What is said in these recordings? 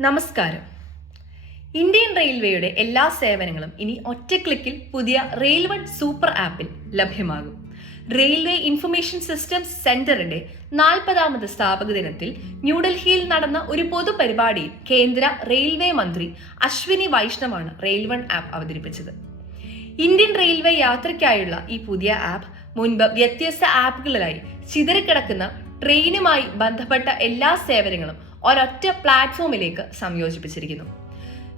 നമസ്കാരം. ഇന്ത്യൻ റെയിൽവേയുടെ എല്ലാ സേവനങ്ങളും ഇനി ഒറ്റ ക്ലിക്കിൽ പുതിയ റെയിൽ വൺ സൂപ്പർ ആപ്പിൽ ലഭ്യമാകും. റെയിൽവേ ഇൻഫർമേഷൻ സിസ്റ്റംസ് സെന്ററിന്റെ 40ാമത് സ്ഥാപക ദിനത്തിൽ ന്യൂഡൽഹിയിൽ നടന്ന ഒരു പൊതുപരിപാടിയിൽ കേന്ദ്ര റെയിൽവേ മന്ത്രി അശ്വിനി വൈഷ്ണവാണ് റെയിൽ വൺ ആപ്പ് അവതരിപ്പിച്ചത്. ഇന്ത്യൻ റെയിൽവേ യാത്രയ്ക്കായുള്ള ഈ പുതിയ ആപ്പ് മുൻപ് വ്യത്യസ്ത ആപ്പുകളിലായി ചിതറിക്കിടക്കുന്ന ട്രെയിനുമായി ബന്ധപ്പെട്ട എല്ലാ സേവനങ്ങളും ഒരൊറ്റ പ്ലാറ്റ്ഫോമിലേക്ക് സംയോജിപ്പിച്ചിരിക്കുന്നു.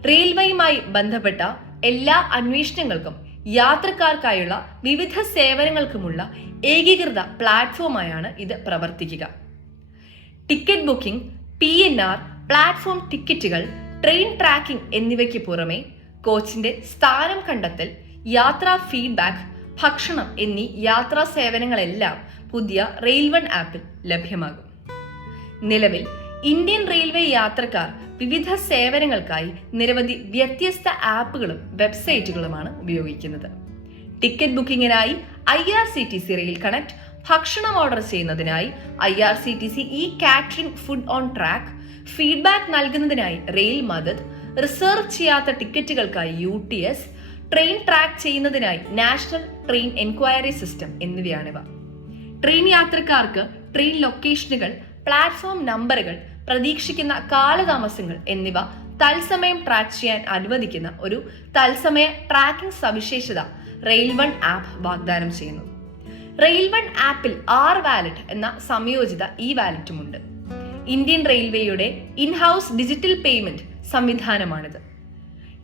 റെയിൽവേയുമായി ബന്ധപ്പെട്ട എല്ലാ അന്വേഷണങ്ങൾക്കും യാത്രക്കാർക്കായുള്ള വിവിധ സേവനങ്ങൾക്കുമുള്ള ഏകീകൃത പ്ലാറ്റ്ഫോമായാണ് ഇത് പ്രവർത്തിക്കുക. ടിക്കറ്റ് ബുക്കിംഗ്, PNR, പ്ലാറ്റ്ഫോം ടിക്കറ്റുകൾ, ട്രെയിൻ ട്രാക്കിംഗ് എന്നിവയ്ക്ക് പുറമെ കോച്ചിന്റെ സ്ഥാനം കണ്ടെത്തൽ, യാത്രാ ഫീഡ്ബാക്ക്, ഭക്ഷണം എന്നീ യാത്രാ സേവനങ്ങളെല്ലാം പുതിയ റെയിൽ വൺ ആപ്പിൽ ലഭ്യമാകും. നിലവിൽ ഇന്ത്യൻ റെയിൽവേ യാത്രക്കാർ വിവിധ സേവനങ്ങൾക്കായി നിരവധി വ്യത്യസ്ത ആപ്പുകളും വെബ്സൈറ്റുകളുമാണ് ഉപയോഗിക്കുന്നത്. ടിക്കറ്റ് ബുക്കിംഗിനായി IRCTC റെയിൽ കണക്ട്, ഭക്ഷണം ഓർഡർ ചെയ്യുന്നതിനായി IRCTC catering food on track, feedback നൽകുന്നതിനായി റെയിൽ മദദ്, റിസർവ് ചെയ്യാത്ത ടിക്കറ്റുകൾക്കായി UTS, ട്രെയിൻ ട്രാക്ക് ചെയ്യുന്നതിനായി നാഷണൽ ട്രെയിൻ എൻക്വയറി സിസ്റ്റം എന്നിവയാണിവ. ട്രെയിൻ യാത്രക്കാർക്ക് ട്രെയിൻ ലൊക്കേഷനുകൾ, പ്ലാറ്റ്ഫോം നമ്പറുകൾ, പ്രതീക്ഷിക്കുന്ന കാലതാമസങ്ങൾ എന്നിവ തത്സമയം ട്രാക്ക് ചെയ്യാൻ അനുവദിക്കുന്ന ഒരു തത്സമയ ട്രാക്കിംഗ് സവിശേഷത റെയിൽ വൺ ആപ്പ് വാഗ്ദാനം ചെയ്യുന്നു. റെയിൽ വൺ ആപ്പിൽ R-വാലറ്റ് എന്ന സംയോജിത വാലറ്റുമുണ്ട്. ഇന്ത്യൻ റെയിൽവേയുടെ ഇൻഹൌസ് ഡിജിറ്റൽ പേയ്മെന്റ് സംവിധാനമാണിത്.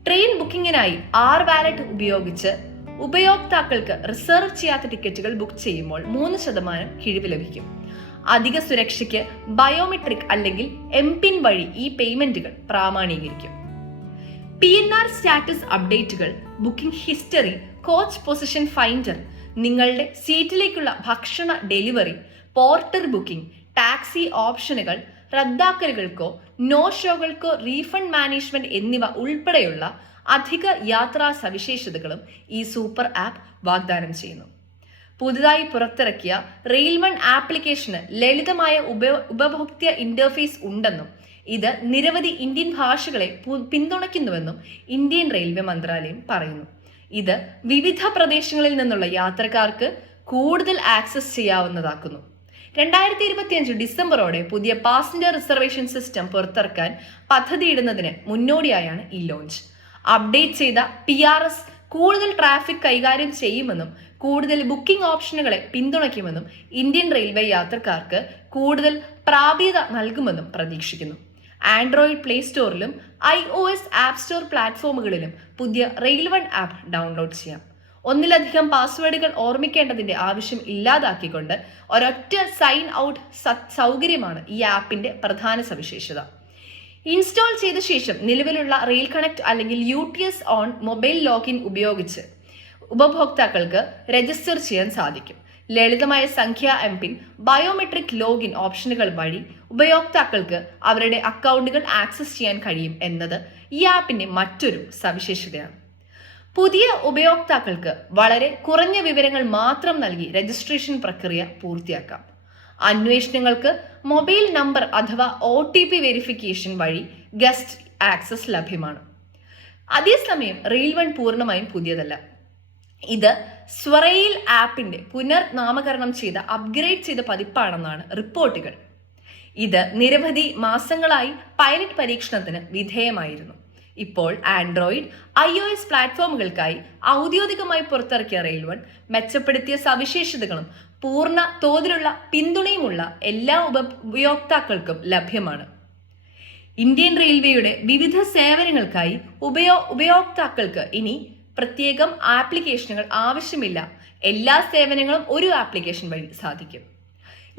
ട്രെയിൻ ബുക്കിംഗിനായി R-വാലറ്റ് ഉപയോഗിച്ച് ഉപയോക്താക്കൾക്ക് റിസർവ് ചെയ്യാത്ത ടിക്കറ്റുകൾ ബുക്ക് ചെയ്യുമ്പോൾ 3% കിഴിവ് ലഭിക്കും. അധിക സുരക്ഷയ്ക്ക് ബയോമെട്രിക് അല്ലെങ്കിൽ MPIN വഴി ഈ പേയ്മെന്റുകൾ പ്രാമാണീകരിക്കും. PNR സ്റ്റാറ്റസ് അപ്ഡേറ്റുകൾ, booking history, coach position finder, നിങ്ങളുടെ സീറ്റിലേക്കുള്ള ഭക്ഷണ ഡെലിവറി, പോർട്ടർ ബുക്കിംഗ്, ടാക്സി ഓപ്ഷനുകൾ, റദ്ദാക്കലുകൾക്കോ നോ ഷോകൾക്കോ റീഫണ്ട് മാനേജ്മെന്റ് എന്നിവ ഉൾപ്പെടെയുള്ള അധിക യാത്രാ സവിശേഷതകളും ഈ സൂപ്പർ ആപ്പ് വാഗ്ദാനം ചെയ്യുന്നു. പുതുതായി പുറത്തിറക്കിയ റെയിൽ വൺ ആപ്ലിക്കേഷന് ലളിതമായ ഉപഭോക്തൃ ഇന്റർഫേസ് ഉണ്ടെന്നും ഇത് നിരവധി ഇന്ത്യൻ ഭാഷകളെ പിന്തുണയ്ക്കുന്നുവെന്നും ഇന്ത്യൻ റെയിൽവേ മന്ത്രാലയം പറയുന്നു. ഇത് വിവിധ പ്രദേശങ്ങളിൽ നിന്നുള്ള യാത്രക്കാർക്ക് കൂടുതൽ ആക്സസ് ചെയ്യാവുന്നതാക്കുന്നു. 2025 ഡിസംബറോടെ പുതിയ പാസഞ്ചർ റിസർവേഷൻ സിസ്റ്റം പുറത്തിറക്കാൻ പദ്ധതിയിടുന്നതിന് മുന്നോടിയായാണ് ഈ ലോഞ്ച്. അപ്ഡേറ്റ് ചെയ്ത PRS കൂടുതൽ ട്രാഫിക് കൈകാര്യം ചെയ്യുമെന്നും കൂടുതൽ ബുക്കിംഗ് ഓപ്ഷനുകളെ പിന്തുണയ്ക്കുമെന്നും ഇന്ത്യൻ റെയിൽവേ യാത്രക്കാർക്ക് കൂടുതൽ പ്രാപ്യത നൽകുമെന്നും പ്രതീക്ഷിക്കുന്നു. ആൻഡ്രോയിഡ് പ്ലേ സ്റ്റോറിലും iOS ആപ്പ് സ്റ്റോർ പ്ലാറ്റ്ഫോമുകളിലും പുതിയ റെയിൽ വൺ ആപ്പ് ഡൗൺലോഡ് ചെയ്യാം. ഒന്നിലധികം പാസ്വേഡുകൾ ഓർമ്മിക്കേണ്ടതിന്റെ ആവശ്യം ഇല്ലാതാക്കിക്കൊണ്ട് ഒരൊറ്റ സൈൻ ഔട്ട് സൗകര്യമാണ് ഈ ആപ്പിന്റെ പ്രധാന സവിശേഷത. ഇൻസ്റ്റാൾ ചെയ്ത ശേഷം നിലവിലുള്ള റെയിൽ കണക്ട് അല്ലെങ്കിൽ UTS ഓൺ മൊബൈൽ ലോഗിൻ ഉപയോഗിച്ച് ഉപഭോക്താക്കൾക്ക് രജിസ്റ്റർ ചെയ്യാൻ സാധിക്കും. ലളിതമായ സംഖ്യ MPIN, ബയോമെട്രിക് ലോഗിൻ ഓപ്ഷനുകൾ വഴി ഉപയോക്താക്കൾക്ക് അവരുടെ അക്കൗണ്ടുകൾ ആക്സസ് ചെയ്യാൻ കഴിയും എന്നത് ഈ ആപ്പിന്റെ മറ്റൊരു സവിശേഷതയാണ്. പുതിയ ഉപയോക്താക്കൾക്ക് വളരെ കുറഞ്ഞ വിവരങ്ങൾ മാത്രം നൽകി രജിസ്ട്രേഷൻ പ്രക്രിയ പൂർത്തിയാക്കാം. അന്വേഷണങ്ങൾക്ക് മൊബൈൽ നമ്പർ അഥവാ OTP വെരിഫിക്കേഷൻ വഴി ഗസ്റ്റ് ആക്സസ് ലഭ്യമാണ്. അതേസമയം റെയിൽ വൺ പൂർണ്ണമായും പുതിയതല്ല. ഇത് സ്വറെയിൽ ആപ്പിന്റെ പുനർനാമകരണം ചെയ്ത അപ്ഗ്രേഡ് ചെയ്ത പതിപ്പാണെന്നാണ് റിപ്പോർട്ടുകൾ. ഇത് നിരവധി മാസങ്ങളായി പൈലറ്റ് പരീക്ഷണത്തിന് വിധേയമായിരുന്നു. ഇപ്പോൾ ആൻഡ്രോയിഡ്, iOS പ്ലാറ്റ്ഫോമുകൾക്കായി ഔദ്യോഗികമായി പുറത്തിറക്കിയ റെയിൽ വൺ മെച്ചപ്പെടുത്തിയ സവിശേഷതകളും പൂർണ്ണ തോതിലുള്ള പിന്തുണയുമുള്ള എല്ലാ ഉപയോക്താക്കൾക്കും ലഭ്യമാണ്. ഇന്ത്യൻ റെയിൽവേയുടെ വിവിധ സേവനങ്ങൾക്കായി ഉപയോക്താക്കൾക്ക് ഇനി പ്രത്യേകം ആപ്ലിക്കേഷനുകൾ ആവശ്യമില്ല. എല്ലാ സേവനങ്ങളും ഒരു ആപ്ലിക്കേഷൻ വഴി സാധിക്കും.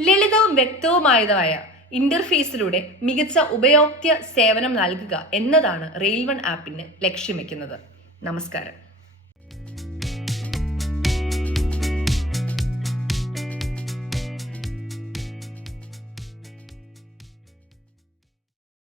ലളിതവും വ്യക്തവുമായതായ ഇന്റർഫേസിലൂടെ മികച്ച ഉപയോക്തൃ സേവനം നൽകുക എന്നതാണ് റെയിൽ വൺ ആപ്പിന് ലക്ഷ്യം വെക്കുന്നത്. നമസ്കാരം.